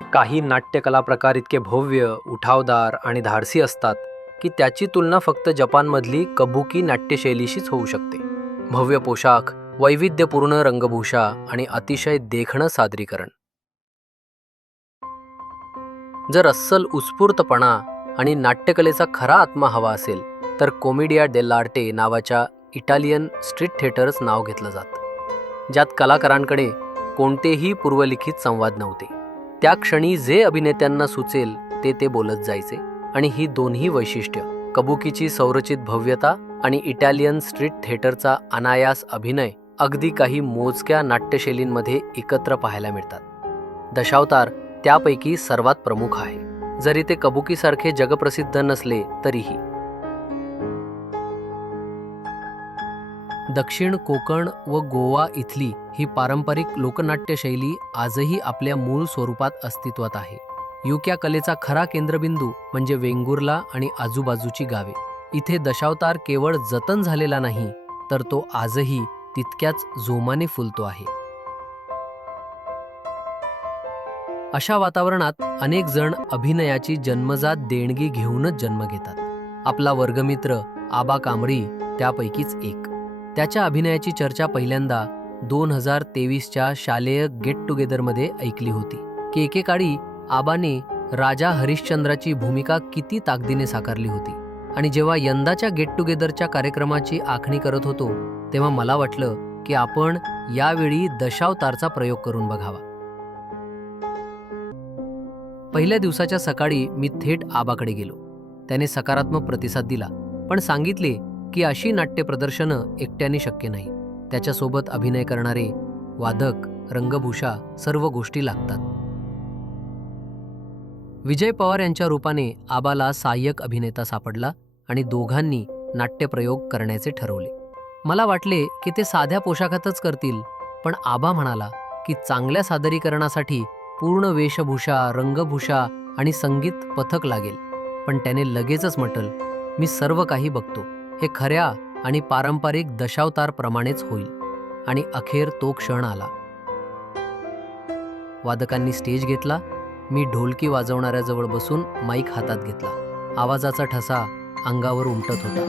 काही नाट्यकला प्रकार इतके भव्य उठावदार आणि धाडसी असतात की त्याची तुलना फक्त जपानमधली कबुकी नाट्यशैलीशीच होऊ शकते. भव्य पोशाख वैविध्यपूर्ण रंगभूषा आणि अतिशय देखणं सादरीकरण. जर अस्सल उत्स्फूर्तपणा आणि नाट्यकलेचा खरा आत्मा हवा असेल तर कोमिडिया डेलार्टे नावाच्या इटालियन स्ट्रीट थिएटरच नाव घेतलं जातं ज्यात कलाकारांकडे कोणतेही पूर्वलिखित संवाद नव्हते. त्या क्षणी जे अभिनेत्यांना सुचेल ते ते बोलत जायचे. आणि ही दोन्ही वैशिष्ट्य कबुकीची संरचित भव्यता आणि इटालियन स्ट्रीट थिएटरचा अनायास अभिनय अगदी काही मोजक्या नाट्यशैलींमध्ये एकत्र पाहायला मिळतात. दशावतार त्यापैकी सर्वात प्रमुख आहे. जरी ते कबुकीसारखे जगप्रसिद्ध नसले तरीही दक्षिण कोकण व गोवा इथली ही पारंपरिक लोकनाट्य शैली आजही आपल्या मूळ स्वरूपात अस्तित्वात आहे. युक्या कलेचा खरा केंद्रबिंदू म्हणजे वेंगुर्ला आणि आजूबाजूची गावे. इथे दशावतार केवळ जतन झालेला नाही तर तो आजही तितक्याच जोमाने फुलतो आहे. अशा वातावरणात अनेक जण अभिनयाची जन्मजात देणगी घेऊनच जन्म घेतात. आपला वर्गमित्र आबा कांबरी त्यापैकीच एक. त्याच्या अभिनयाची चर्चा पहिल्यांदा दोन हजार तेवीसच्या शालेय गेट टुगेदरमध्ये ऐकली होती. की एकेकाळी आबाने राजा हरिश्चंद्राची भूमिका किती ताकदीने साकारली होती. आणि जेव्हा यंदाच्या गेट टुगेदरच्या कार्यक्रमाची आखणी करत होतो तेव्हा मला वाटलं की आपण यावेळी दशावतारचा प्रयोग करून बघावा. पहिल्या दिवसाच्या सकाळी मी थेट आबाकडे गेलो. त्याने सकारात्मक प्रतिसाद दिला पण सांगितले की अशी नाट्य प्रदर्शनं एकट्याने शक्य नाही. त्याच्यासोबत अभिनय करणारे वादक रंगभूषा सर्व गोष्टी लागतात. विजय पवार यांच्या रूपाने आबाला सहाय्यक अभिनेता सापडला आणि दोघांनी नाट्यप्रयोग करण्याचे ठरवले. मला वाटले की ते साध्या पोशाखातच करतील पण आबा म्हणाला की चांगल्या सादरीकरणासाठी पूर्ण वेशभूषा रंगभूषा आणि संगीत पथक लागेल पण त्याने लगेचच म्हटल मी सर्व काही बघतो. हे खऱ्या आणि पारंपरिक दशावतारप्रमाणेच होईल. आणि अखेर तो क्षण आला. वादकांनी स्टेज घेतला. मी ढोलकी वाजवणाऱ्याजवळ बसून माईक हातात घेतला. आवाजाचा ठसा अंगावर उमटत होता.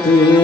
yaptı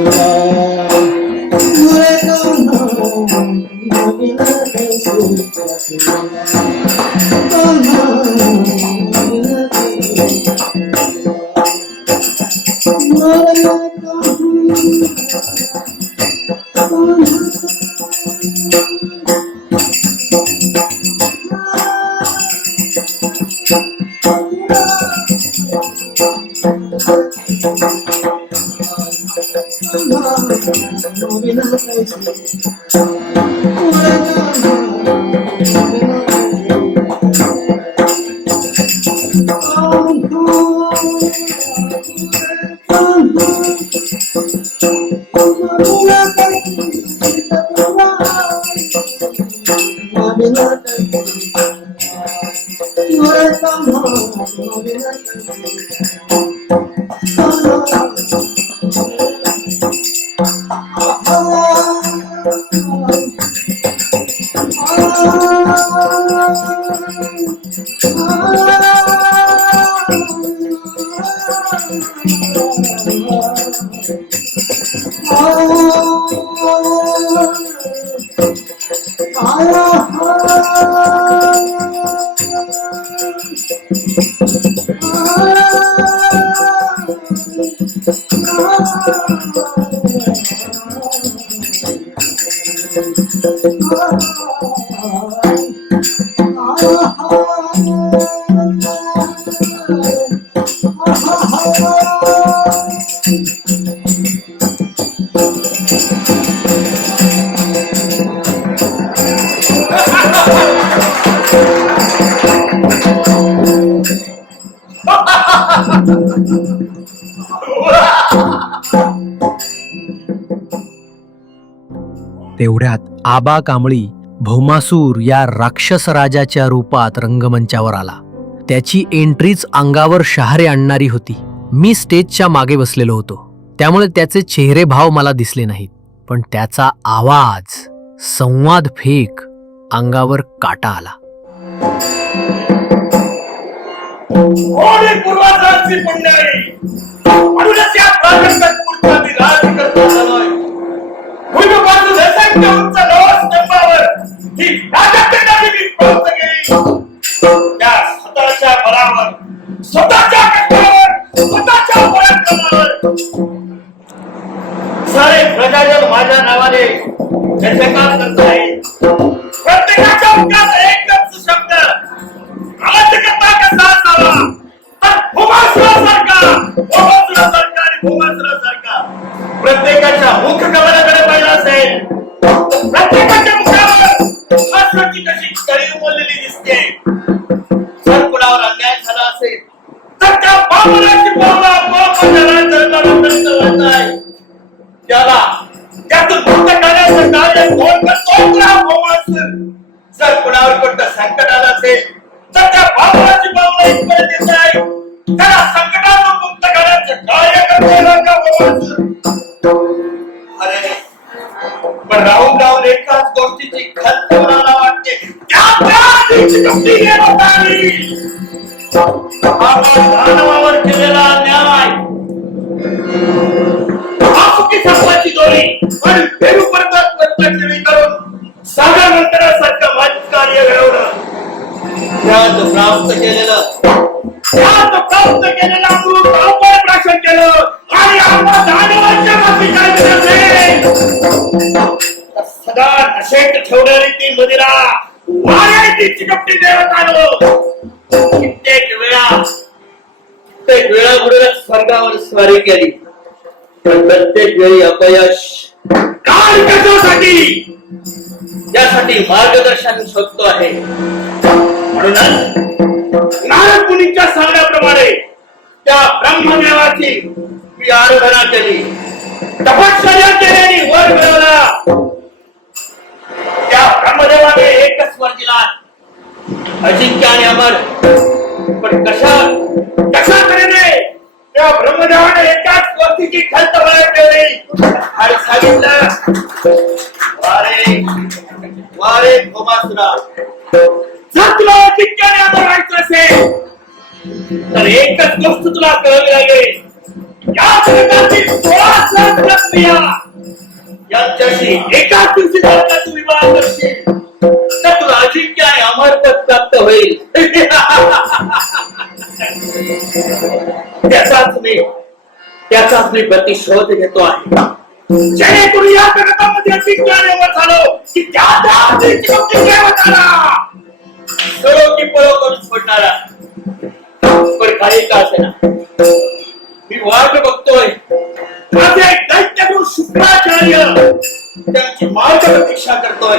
Oh, oh, oh. तेवढ्यात आबा कांबळी भौमासूर या राक्षस राजाच्या रूपात रंगमंचावर आला. त्याची एंट्रीच अंगावर शहारे आणणारी होती. मी स्टेजच्या मागे बसलेलो होतो. त्यामुळे त्याचे चेहरे भाव मला दिसले नाहीत. पण त्याचा आवाज संवाद फेक अंगावर काटा आला. कोणी ही मी प्राप्त केली त्या स्वतःच्या बळावर स्वतःच्या कष्टावर स्वतःच्या पराक्रमावर सारे प्रजाजन माझ्या नावाने जयजयकार करत आहे. प्रत्येकाच्या मुखात एकच शब्द राज्यकर्ता कसा असावा तर आणि प्रत्येकाच्या मुख कमलाकडे पाहिलं असेल प्रत्येकाच्या मुखावर अश्वाची कशी कळी उमललेली दिसते जर कुणावर अन्याय झाला असेल तर त्या बाबुलाची पावला बाबाच्या जन्मापर्यंत वाहत आहे त्याला त्यातून मुक्त करण्याचं कार्य कोण करतो तर हा भौमासुर. जर कुणावर कोणतं संकट आलं असेल तर त्या बाबुलाची पावलं इथपर्यंत येत आहे त्याला संकटातून मुक्त करण्याचं कार्य करतोय रंगा भौमासुर. अरे पण राहून राहून एकाच गोष्टीची खंत मनाला वाटते. त्या प्राणीची युक्ती घेण्यात आली आपण मानवावर केलेला अन्याय आपुकी सापाची दोरी आणि फेरू परतात प्रत्यक्षिणी करून सागर मंत्रासारखं माझं कार्य घडवलं त्यात प्राप्त केलेलं त्यात प्राप्त केलेलं आपण प्राशन केलं. आणि आपण दानवाच्या माती काय असेल सदा नशेत ठेवणारी ती मदिरा. ती चिकपटी देवत आलो कित्येक वेळा कित्येक वेळा म्हणूनच स्वर्गावर स्वारी केली. पण प्रत्येक वेळी अपयश काल कशासाठी? यासाठी मार्गदर्शन शोधतो आहे. म्हणूनच नारद मुनीच्या सांगण्याप्रमाणे त्या ब्रह्मदेवाची मी आराधना केली. तपश्चर्या वर मिळवला त्या ब्रह्मदेवाने एकच वर दिला अजिंक्य आणि अमर पण कशा कशा तऱ्हेने त्या ब्रह्मदेवाने एकाच गोष्टीची खंत वळत ठेवली आणि सांगितलं वारे वारे भोमासुरा जर तुला अजिंक्याने अमर व्हायचं असेल तर एकच गोष्ट तुला कळावी लागेल. या प्रकारची सोळा लाख प्रक्रिया यांच्याशी एकाच दिवशी जर का तू विवाह करशील तर तुला अजिंक्य आणि अमर पद प्राप्त होईल. त्याचाच मी त्याचाच मी प्रतिशोध घेतो आहे. जेणेकरून या प्रगतामध्ये अजिंक्य आणि अमर झालो की त्या त्या सरो की पळो करून सोडणारा पण काही का असेना. मी वाट बघतोय. माझे दैत्यगुरु शुक्राचार्य त्यांची मार्ग प्रतीक्षा करतोय.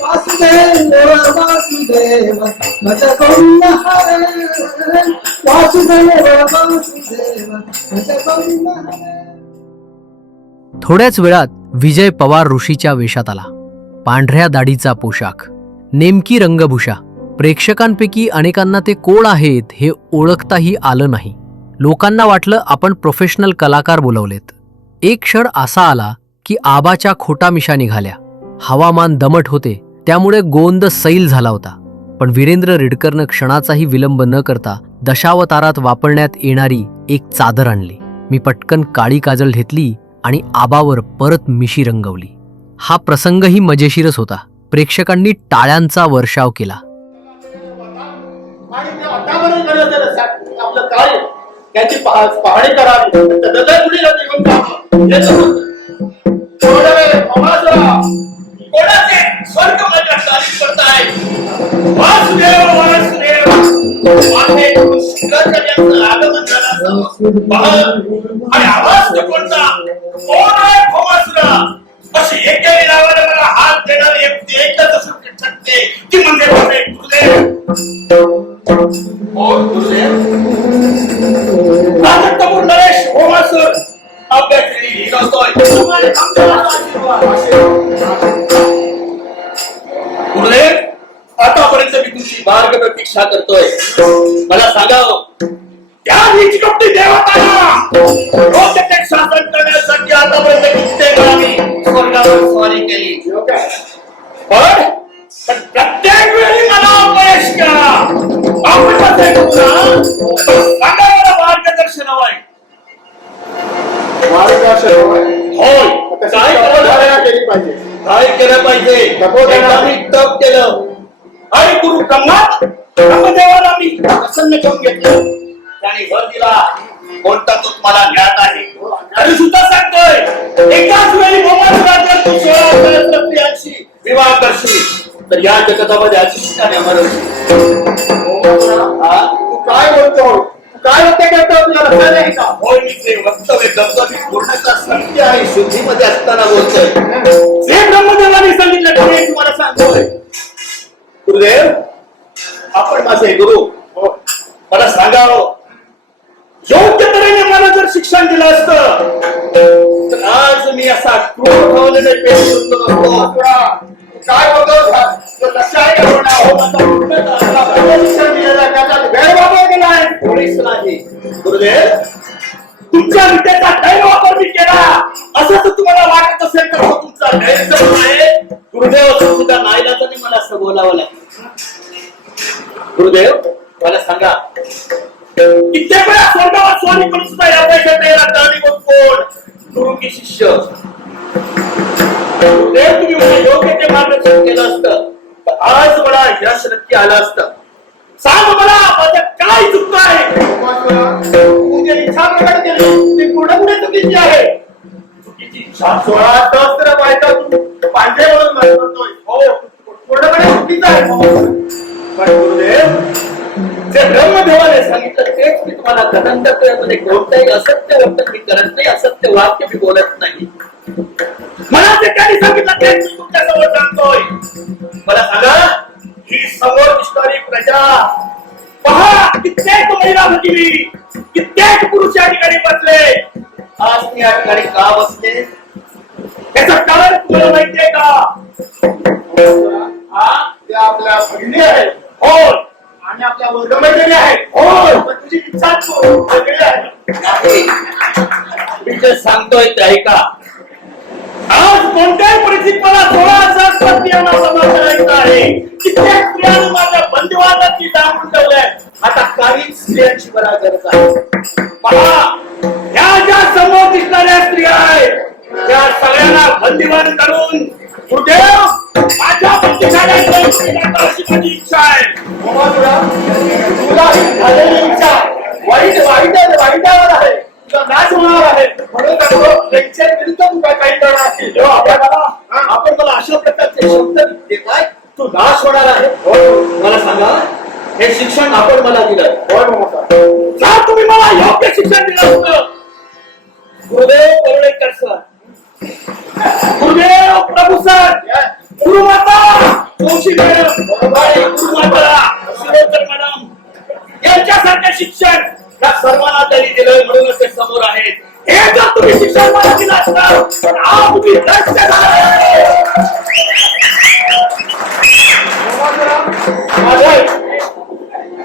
वासुदेव वासुदेव भज गोविंद हरे वासुदेव वासुदेव भज गोविंद हरे थोड्याच वेळात विजय पवार ऋषीच्या वेशात आला. पांढऱ्या दाढीचा पोशाख. नेमकी रंगभूषा. प्रेक्षकांपैकी अनेकांना ते कोण आहेत हे ओळखताही आलं नाही. लोकांना वाटलं आपण प्रोफेशनल कलाकार बोलवलेत. एक क्षण असा आला की आबाच्या खोटा मिशा निघाल्या. हवामान दमट होते त्यामुळे गोंद सैल झाला होता. पण वीरेंद्र रिडकरनं क्षणाचाही विलंब न करता दशावतारात वापरण्यात येणारी एक चादर आणली. मी पटकन काळी काजल घेतली आणि आबावर परत मिशी रंगवली. हा प्रसंगही मजेशीरच होता. प्रेक्षकांनी टाळ्यांचा वर्षाव केला. आवाज कोणता? कोण आहे अशी एकेरी नावाने मला हात निचकपटी देवताला लोकतेक शासन करण्यासाठी आतापर्यंत कित्येक वेळा मी स्वर्गावर स्वारी केली पण पण प्रत्येक वेळी मला अपयश का आपण कसं करू ना? सांगा मला मार्गदर्शन हवंय होय काय करायला पाहिजे काय केलं पाहिजे तपोधना. एकदा मी तप केलं आणि गुरु ब्रह्मात ब्रह्मदेवाला मी प्रसन्न करून घेतलं त्याने भर दिला. कोणता तो तुम्हाला ज्ञात आहे? तरी सुद्धा सांगतोय एकाच वेळी तू सोळा स्त्रियांशी विवाह करशील तर या जगतामध्ये अशी ठिकाणी अमर हा? तू काय बोलतो? काय होते करतो नाही का? होय मी वक्तव्य करतो मी पूर्णतः सत्य आणि शुद्धीमध्ये असताना बोलतोय. जे ब्रह्मदेवाने सांगितलं ते तुम्हाला सांगतोय. गुरुदेव आपण माझे गुरु. मला सांगावं योग्य तऱ्हेने मला जर शिक्षण दिलं असतं तर आज मी असा क्रूर भावनेने पेश काय बोलतो लक्ष आहे हो हो, शिक्षण दिलेलं त्याचा गैरवापर केला आहे. कोणीच नाही. गुरुदेव तुमच्या विद्याचा जे ब्रह्मदेवाने सांगितलं तेच मी तुम्हाला कथंतमध्ये कोणतंही असत्य वर्तन मी करत नाही, असत्य वाक्य मी बोलत नाही. मला जे काही सांगितलं तेच मी तुमच्या सांगतोय. मला सांगा, ही समोर दिसणारी प्रजा, पहा, कित्येक महिला भगिनी कित्येक पुरुष या ठिकाणी बसले. आज मी या ठिकाणी का बसले? याचं कारण तुम्हाला माहितीये का? आपल्या भगिनी आहेत. होय. आणि आपल्या वर्गमैत्रिणी आहेत होय पण तुझी इच्छा तू वेगळी आहे. मी जे सांगतोय ते ऐका. आज कोणत्याही परिस्थितीत मला सोळा हजार स्त्रियांना सभा करायचा आहे. कित्येक स्त्रियांनी माझ्या बंधुवादाची दाबून ठेवलंय आता काहीच स्त्रियांची मला गरज आहे. पहा ह्या ज्या समोर दिसणाऱ्या स्त्रिया आहेत त्या सगळ्यांना बंदिवान करून गुरुदेव माझ्या बंदिशाळ्यात अशी माझी इच्छा आहे. मोमासुरा, तुला झालेली इच्छा वाईट वाईट वाईटावर आहे. तुझा नाश होणार आहे. म्हणून सांगतो लेक्चर विरुद्ध तू काय काही करणार आपल्याला आपण मला अशा प्रकारचे शब्द देताय तू नाश होणार आहे. मला सांगा. हे शिक्षण आपण मला दिलं जर तुम्ही मला योग्य शिक्षण दिलं असतं गुरुदेव करुणेकर सर. गुरुदेव प्रभू सर. गुरुमाता जोशी मॅडम आणि गुरुमाता शिरोडकर मॅडम यांच्यासारखे शिक्षण या सर्वांना त्यांनी दिलं म्हणूनच ते समोर आहेत हे जर तुम्ही शिक्षण मला दिलं असतं तर आज तुम्ही भ्रष्ट झाले. माझे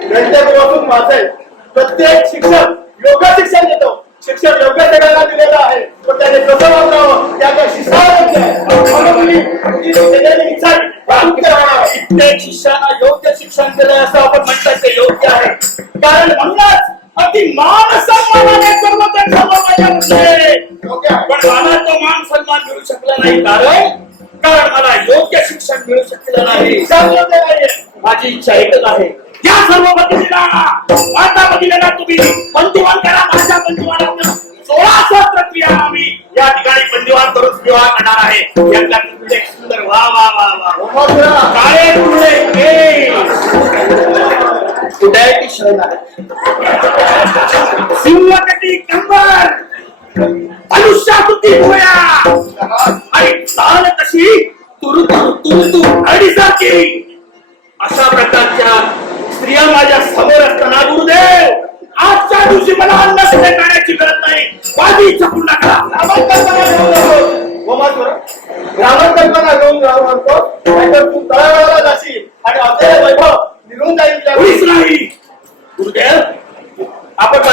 गणितापासून माझे प्रत्येक शिक्षक माझी इच्छा एकच आहे. या सर्व भगिनीला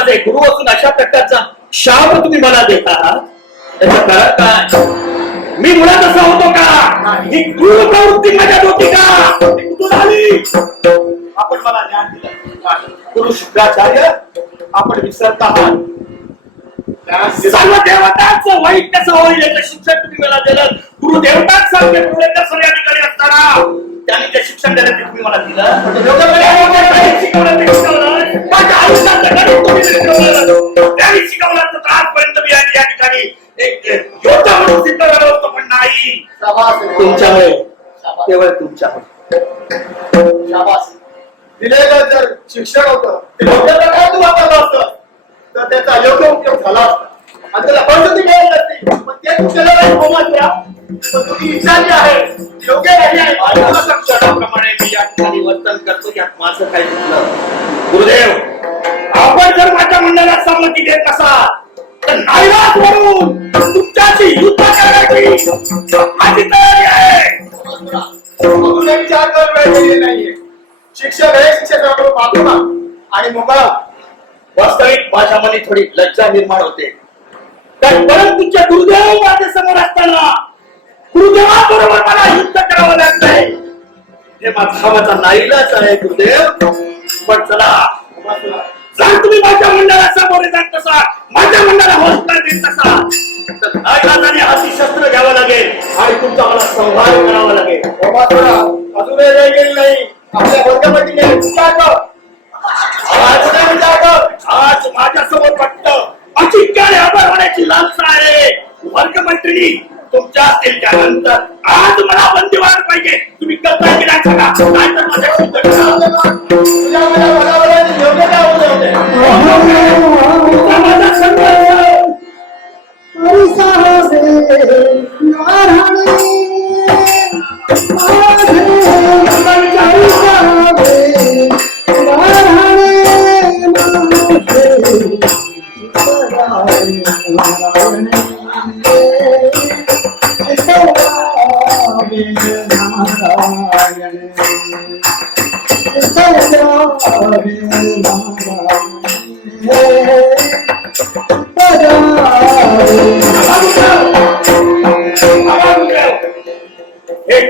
माझे गुरु असून अशा प्रकारचा शाप तुम्ही मला देत आहात. त्याचं कारण काय? मी मुळात असा होतो का? ही क्रूर प्रवृत्ती माझ्यात होती का? कुठून आली? आपण मला ज्ञान दिलं. गुरु शुक्राचार्य आपण विसरत आहात. सर्व देवतांचं वाईट कसं होईल याचं शिक्षण तुम्ही मला दिलं. गुरु देवतांसारखे पुढे सर या ठिकाणी असताना. त्यांनी जे शिक्षण दिलं ते तुम्ही मला दिलं. शिकवलं? ते शिकवलं. माझ्या आयुष्यातलं गणित तुम्ही शिकवलं. त्यांनी शिकवलं तर आजपर्यंत मी या ठिकाणी एक योद्धा म्हणून सिद्ध झालो होतो पण नाही. तुमच्यामुळे. केवळ तुमच्यामुळे. शाबास दिलेलं जर शिक्षण होतं ते योग्य प्रकारे तू वापरलं असतं तर त्याचा योग्य उपयोग झाला असता. आणि त्याला नसती. पण ते तू केलं नाही गोमासुरा पण तुझी इच्छा जी आहे योग्य नाही आहे. माझ्या लक्षणाप्रमाणे मी या ठिकाणी वर्तन करतो यात माझं काही चुकलं गुरुदेव आपण जर माझ्या मंडळात संमती देत असाल तर नाईलाज म्हणून तुमच्याशी युद्ध करण्याची माझी तयारी आहे. विचार कर वेळ नाहीये. शिक्षक हे शिक्षकाकडून मागू ना आणि मोकळा. वास्तविक माझ्या मनी थोडी लज्जा निर्माण होते. परंतु तुमच्या गुरुदेव माझ्यासमोर असताना गुरुदेवाबरोबर मला युद्ध करावं लागतंय. हे माझा माझा नाईलाज आहे गुरुदेव. पण चला जर तुम्ही माझ्या मंडळाला सामोरे जात तसा. माझ्या मंडळाला हौसला देत तसा. तर शस्त्र घ्यावं लागेल. आणि तुमचा मला संहार करावा लागेल. गोमासुरा अजूनही वेळ गेली नाही. आपल्या विचार कर आज पुढे विचार कर आज माझ्यासमोर फक्त अचिक्याने आभार होण्याची लालसा आहे. वर्गमंत्री तुमच्या असतील त्यानंतर आज मला बंदीवान पाहिजे तुम्ही करता की? नाही सांगा करा. तुझ्या माझ्या बरोबरीने योग्यता एक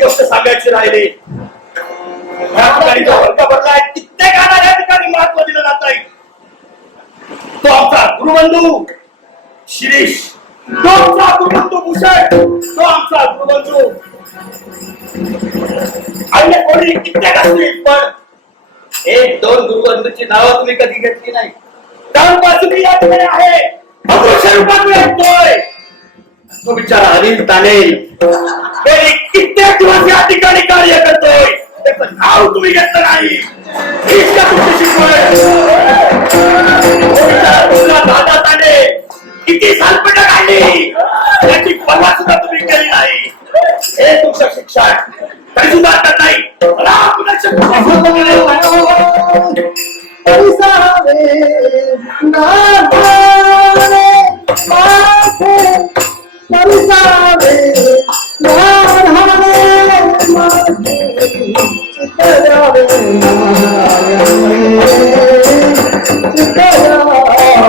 गोष्ट सांगायची राहिली. या वर्ग भरला या ठिकाणी महत्त्व दिलं जात आहे. तो आमचा गुरुबंधू शिरीष पण एक दोन गुरुबंधूची नावं तुम्ही कधी घेतली नाही. कालपासून या ठिकाणी आहे. रूपात तो बिचारा तानेल. कित्येक दिवस या ठिकाणी कार्य करतोय. त्याचं नाव तुम्ही घेतलं नाही. हीच का तुमची शिकवण दादा ताने किती सालपट काढली त्याची पर्वा सुद्धा तुम्ही केली नाही. हे तुमचं शिक्षण. तरी सुद्धा आता नाही.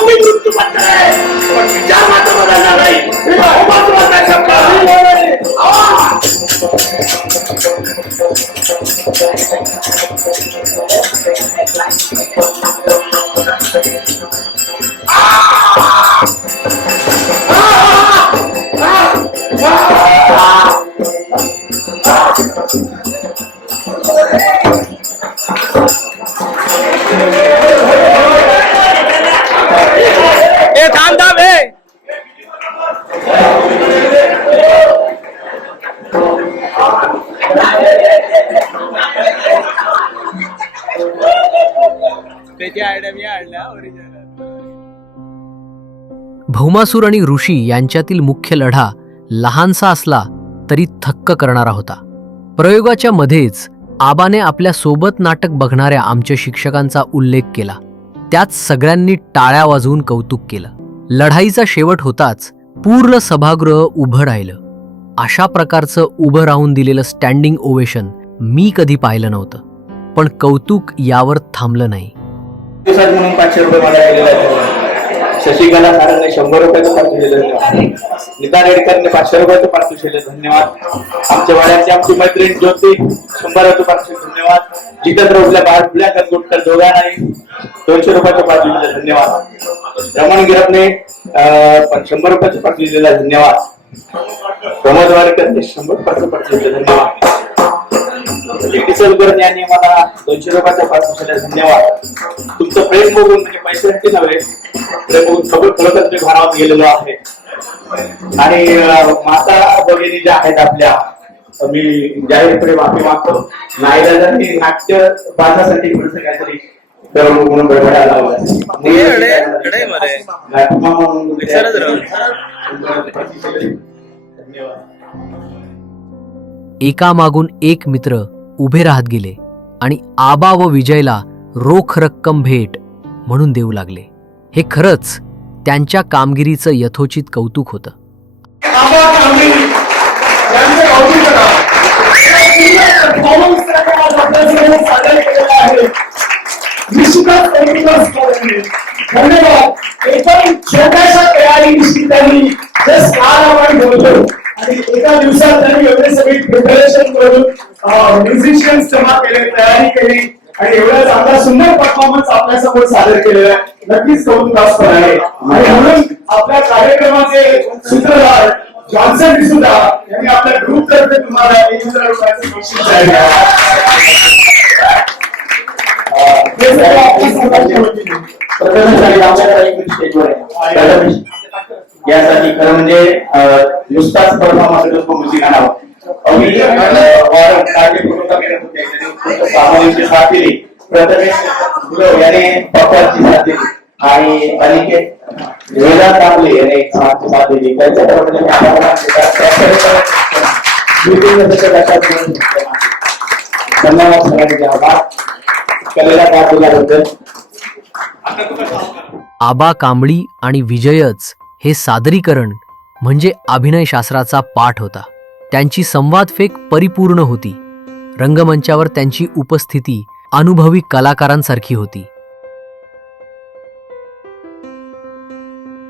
मृत्यू पत्र आहे पण विचार मात्र बदलणार नाही भौमासूर आणि ऋषी यांच्यातील मुख्य लढा लहानसा असला तरी थक्क करणारा होता. प्रयोगाच्या मध्येच आबाने आपल्यासोबत नाटक बघणाऱ्या आमच्या शिक्षकांचा उल्लेख केला. त्यात सगळ्यांनी टाळ्या वाजवून कौतुक केलं. लढाईचा शेवट होताच पूर्ण सभागृह उभं राहिलं. अशा प्रकारचं उभं राहून दिलेलं स्टँडिंग ओवेशन मी कधी पाहिलं नव्हतं. पण कौतुक यावर थांबलं नाही. दिवसात म्हणून पाचशे रुपये मला दिलेला आहे शशिकला सारांनी शंभर रुपयाचं पाठवून दिलं नीता रेडकरने पाचशे रुपयाचं पाठवून दिलं धन्यवाद. आमच्या वाड्याची आमची मैत्रीण ज्योती शंभर रुपये पाठवून धन्यवाद. जितेंद्र उठल्या बाहेर फुल्या कंदुटकर दोघा नाही. दोनशे रुपयाचं पाठवून दिलं धन्यवाद. रमण गिरपने अं, शंभर रुपयाचं पाठवून दिलेला धन्यवाद. प्रमोद वाडकरने शंभर रुपयाचं पाठवून दिलं धन्यवाद. यांनी मला दोनशे रुपयाचा पाच दिला धन्यवाद. तुमचं प्रेम बघून म्हणजे पैशासाठी नव्हे प्रेम बघून सगळं खरोखर मी भारावत गेलेलो आहे. आणि माता भगिनी ज्या आहेत आपल्या मी जाहीरपणे माफी मागतो. नाईलाजांनी नाट्य बांधण्यासाठी पुढचं काहीतरी धन्यवाद. एकामागून एक मित्र उभे राहत गेले आणि आबा व विजयला रोख रक्कम भेट म्हणून देऊ लागले. हे खरंच त्यांच्या कामगिरीचं यथोचित कौतुक होतं. धन्यवाद. आणि एका दिवसात त्यांनी एवढे सगळे प्रिपरेशन करून म्युझिशियन्स जमा केले तयारी केली. आणि एवढा चांगला सुंदर परफॉर्मन्स आपल्यासमोर सादर केलेला आहे. नक्कीच कौतुक आहे. आणि म्हणून आपल्या कार्यक्रमाचे सूत्रधार जॉन्सन सुद्धा यांनी आपल्या ग्रुप तर्फे तुम्हाला एक हजार रुपयाचं बक्षीस जाहीर आपल्या यासाठी खरं म्हणजे नुसताच परफॉर्मन्स म्युझिक आणावं आम्ही अं, वारं काळजीपूर्वक मेहनत होते. त्याने सामूहिक साथ दिली प्रथमेश गुरव याने पप्पाची साथ दिली आणि अनिकेत वेदांत तांबले याने साथ साथ दिली. दशकात घेऊन धन्यवाद सगळ्यांचे आभार. कलेला साथ दिल्याबद्दल. आबा कांबळी आणि विजयच हे सादरीकरण म्हणजे अभिनयशास्त्राचा पाठ होता. त्यांची संवादफेक परिपूर्ण होती. रंगमंचावर त्यांची उपस्थिती अनुभवी कलाकारांसारखी होती.